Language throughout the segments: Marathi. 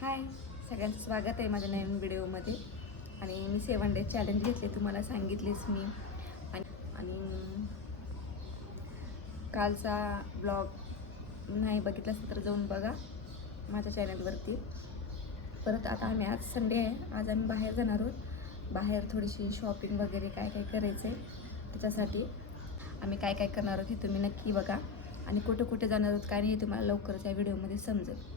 हाय, सगळ्यांचं स्वागत आहे माझ्या नवीन व्हिडिओमध्ये. आणि मी 7 डेज चॅलेंज घेतले, तुम्हाला सांगितलेच मी. आणि कालचा ब्लॉग नाही बघितला तर जाऊन बघा माझ्या चॅनलवरती. परत आता आम्ही आज संडे आहे, आज आम्ही बाहेर जाणार आहोत. बाहेर थोडीशी शॉपिंग वगैरे काय काय करायचं आहे, त्याच्यासाठी आम्ही काय काय करणार आहोत हे तुम्ही नक्की बघा. आणि कुठे कुठे जाणार आहोत काय नाही हे तुम्हाला लवकरच या व्हिडिओमध्ये समजेल.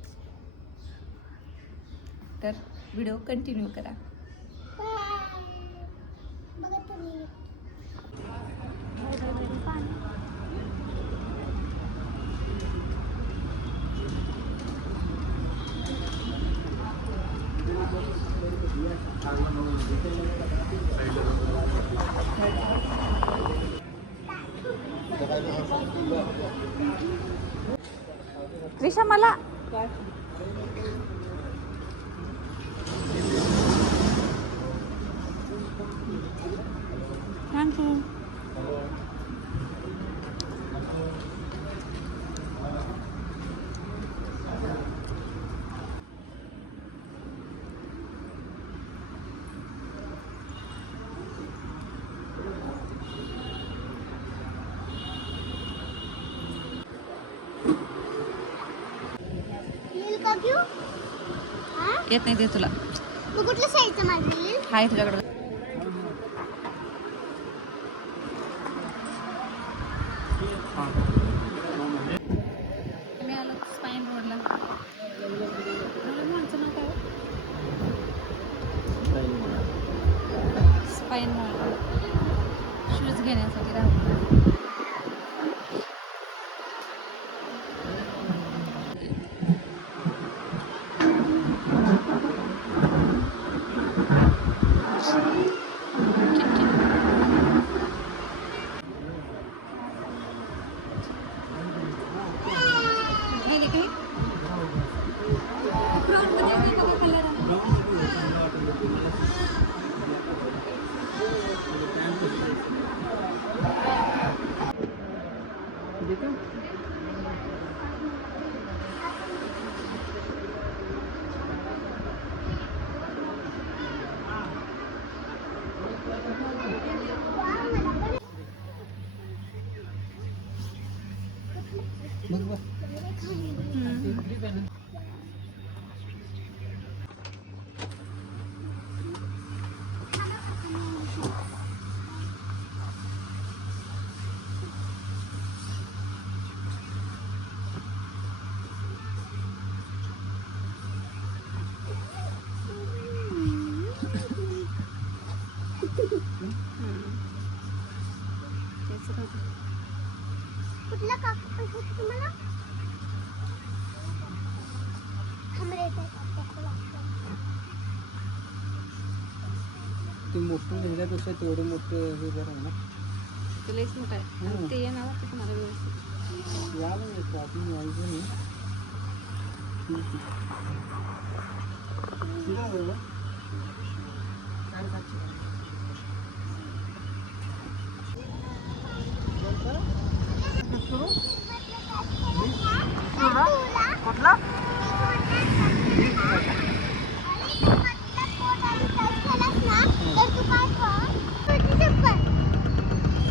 तर व्हिडिओ कंटिन्यू करा. त्रिशा मला थँक्यू. येत नाही ते तुला. कुठलं साईजचं माझं हाय तुझ्याकडं. मी आलो स्पाईन रोडला. माणसं नाव काय? स्पाईन रोड शूज घेण्यासाठी राहतो. कुठला काका पाहिजे तुम्हाला? ते मोठं लिहिल्यापेक्षा तेवढं मोठं हे बरं ना. ते लईच मोठं आहे. ते येणार वाटतं तुम्हाला व्यवस्थित. या नाही आपण यायचं नाही. कुठला?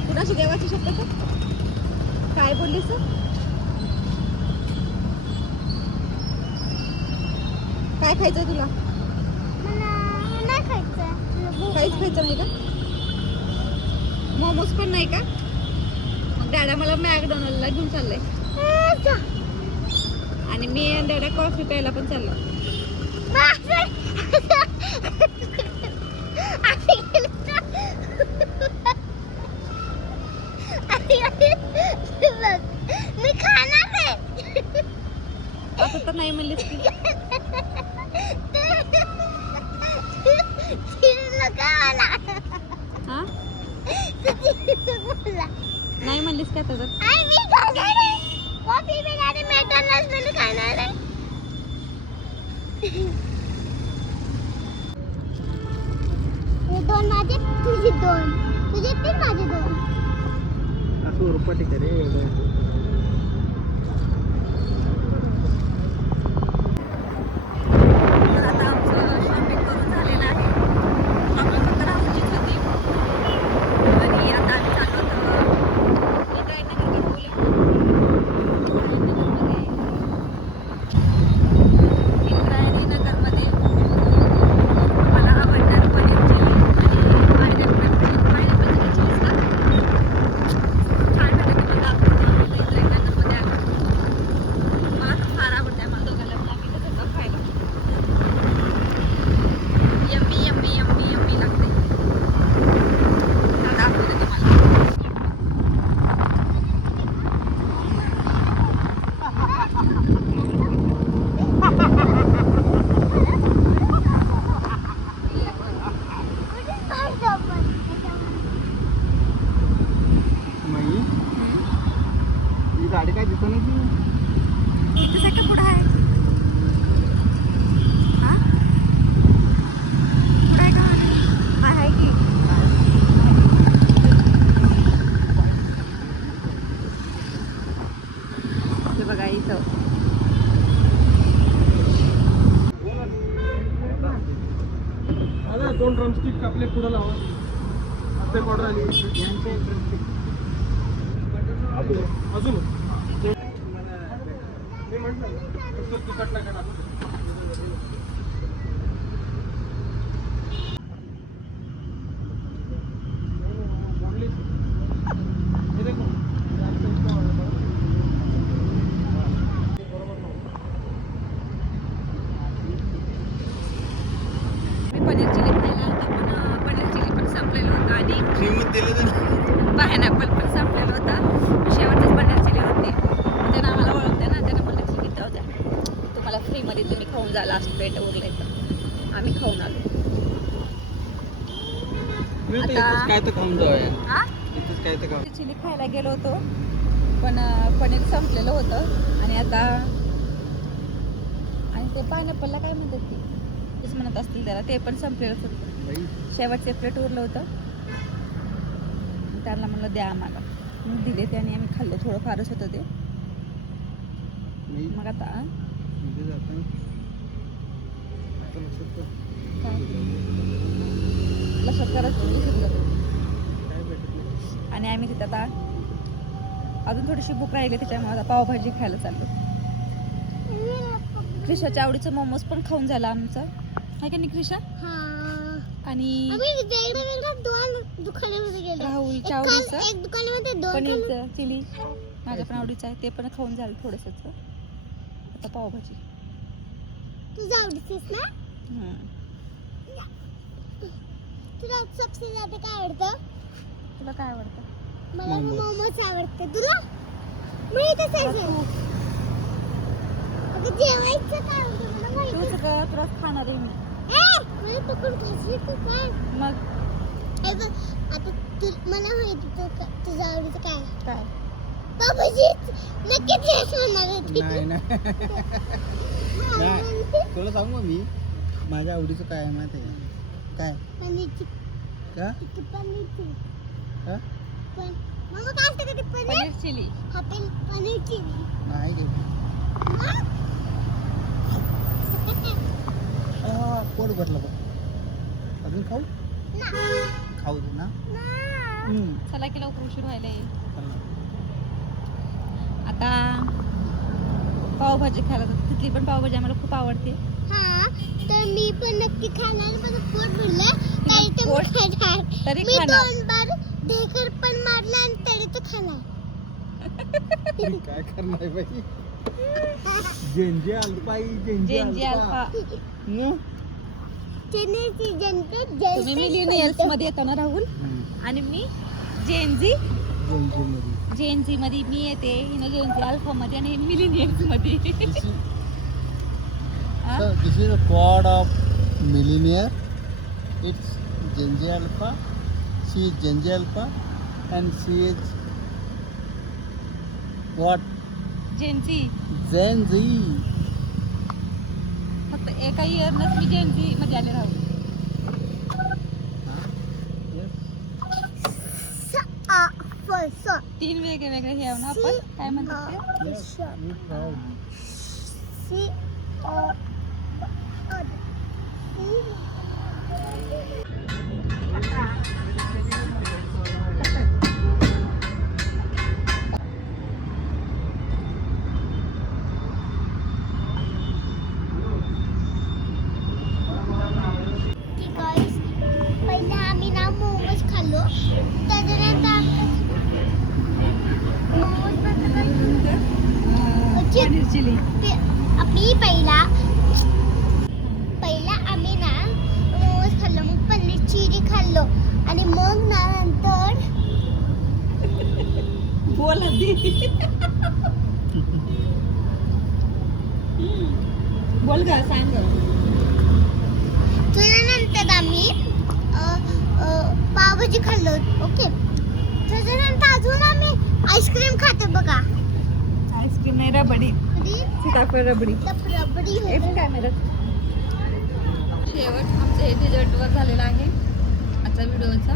कुणाशी देवाची शपथ? काय बोललीस? काय खायचंय तुला? नाही खायचं. काहीच खायचं नाही का? मोमोज पण नाही का? मग डॅडा मला मॅकडॉनल्डला घेऊन चाललंय. आणि मी आणि डॅडा कॉफी प्यायला पण चाललो. मी खाणार आहे. असं तर नाही म्हणलीस की. हा नाही म्हणलीस का तर? कॉफी पिणारे मॅकडॉनल्ड्स मध्ये खाणार आहे. हे दोन माझे, तुझे दोन. तुझे तीन, माझे दोन. असं रुपये करे. 2 ड्रमस्टिक आपले पुढे लावा. आपले ऑर्डर आली. अजून मी म्हटलं फक्त तिखट नका टाकू. हे देखो मी पनीर चिली खायला आलते, पण पनीर चिली पण संपलेलं होतं आणि पायनॅपल पण संपलेलं होतं. शेवटच पनीर चिली होती. त्यानं आम्हाला ओळखते ना, त्यानं म्हणलं ठीक आहे जाऊ द्या, तुम्हाला फ्रीमध्ये तुम्ही खाऊन जा, लास्ट पेट उरले तर. आम्ही खाऊन आलो. आता काय तर खाऊन जाऊया. हा इथंच काय तर खाऊ. चिली खायला गेलो होतो, पण पनीर संपलेलं होतं. आणि आता आणि ते पायनॅपलला काय म्हणतात ते तेच म्हणत असतील त्याला, ते पण संपलेलंच होतं. शेवटचे प्लेट उरलं होतं. त्यांना म्हणलं द्या आम्हाला, मग दिले ते आणि आम्ही खाल्लं. थोडं फारच होतं ते. मग आता लक्षात करत आणि आम्ही तिथं आता अजून थोडीशी भूक राहिली, त्याच्यामुळे आता पावभाजी खायला चाललो. क्रिशाच्या आवडीचं मोमोज पण खाऊन झालं आमचं, आहे का नाही क्रिशा? आणि राहुलच्या आवडीचं पनीरचं चिली माझ्या पण आवडीचं आहे, ते पण खाऊन झालं थोडंसंच. आता पावभाजी. तुझ्या आवडीचंच ना? तुला सबसे जास्त काय आवडतं? तुला काय आवडतं? मला मोमोज आवडते. तुला? मी तसंच आहे. अगं जेवायचं काय आवडतं मला माहिती. तू सगळं तुलाच खाणार आहे मी. मला पकडून खायची का काय? मग आता मला माहिती तुझ्या आवडीचं काय? काय? पावभाजीच. नक्कीच हेच म्हणणार होती. नाही तुला सांगू का मी माझ्या आवडीचं काय आहे माहिती आहे का? काय पनीरची. का पनीरची. हा? पण मग काय असतं का ते पनीर? पनीर चिली. हा पनीरची. नाही घे. पोट भरलं बघ. अजून खाऊ खाऊ दे ना. चला की लवकर उशीर व्हायला येईल. आता पावभाजी खायला जातो. तिथली पण पावभाजी आम्हाला खूप आवडते. हा तर मी पण नक्की खाणार. माझं पोट भरलं तरी ते पोट मी खाणार. तरी मी खाणार. 2 बार ढेकर पण मारला आणि तरी तो खाणार. काय करणार बाई. जेंजे अल्फा जेनजी अल्फा. चेन्नईची जनता तुम्ही मिलिनियल्स मध्ये येतो ना राहुल, आणि मी जेनजी. जेनजी मध्ये मी येते, हिनं जेनजी अल्फा मध्ये आणि मिलिनियल्स मध्ये. So this is a pod of millionaire. It's Gen Z Alpha. She is Gen Z Alpha, and she is what? Gen Z. Gen Z. फक्त एका इयरनच मी जेनजी मध्ये आले राहुल. फळसा. 3 वेगळे हे आहे ना आपण काय म्हणतात ते? Yes, we proud. सी पहिले आम्ही ना मोमोज खाल्लो. त्याच्यानंतर मोमोज पनीर चिली. आपली पहिला आम्ही ना मोमोज खाल्लो, मग पनीर चिली खाल्लो आणि मग ना नंतर बोल आधी. बोल ग, सांग. त्याच्यानंतर आम्ही पावभाजी खाल्लो. ओके. त्याच्यानंतर अजून आम्ही आईस्क्रीम खातो बघा. आईस्क्रीम नाही, रबडी. सीताफळ रबडी. रबडी एक कॅमेरा. शेवट आमचं हे डिझर्टवर झालेला आहे आजचा व्हिडिओचा.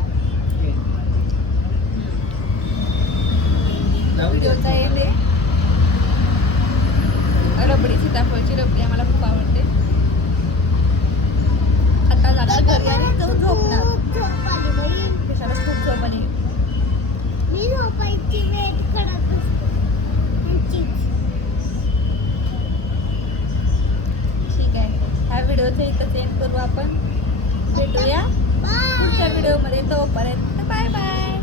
व्हिडिओचा येते रबडी, सीताफळची रबडी आम्हाला खूप आवडते. आता जाणार घरी आणि जाऊन आपण भेटूया पुढच्या बाय व्हिडिओमध्ये. तोपर्यंत बाय बाय.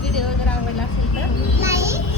व्हिडिओ जर आवडला असेल तर लाईक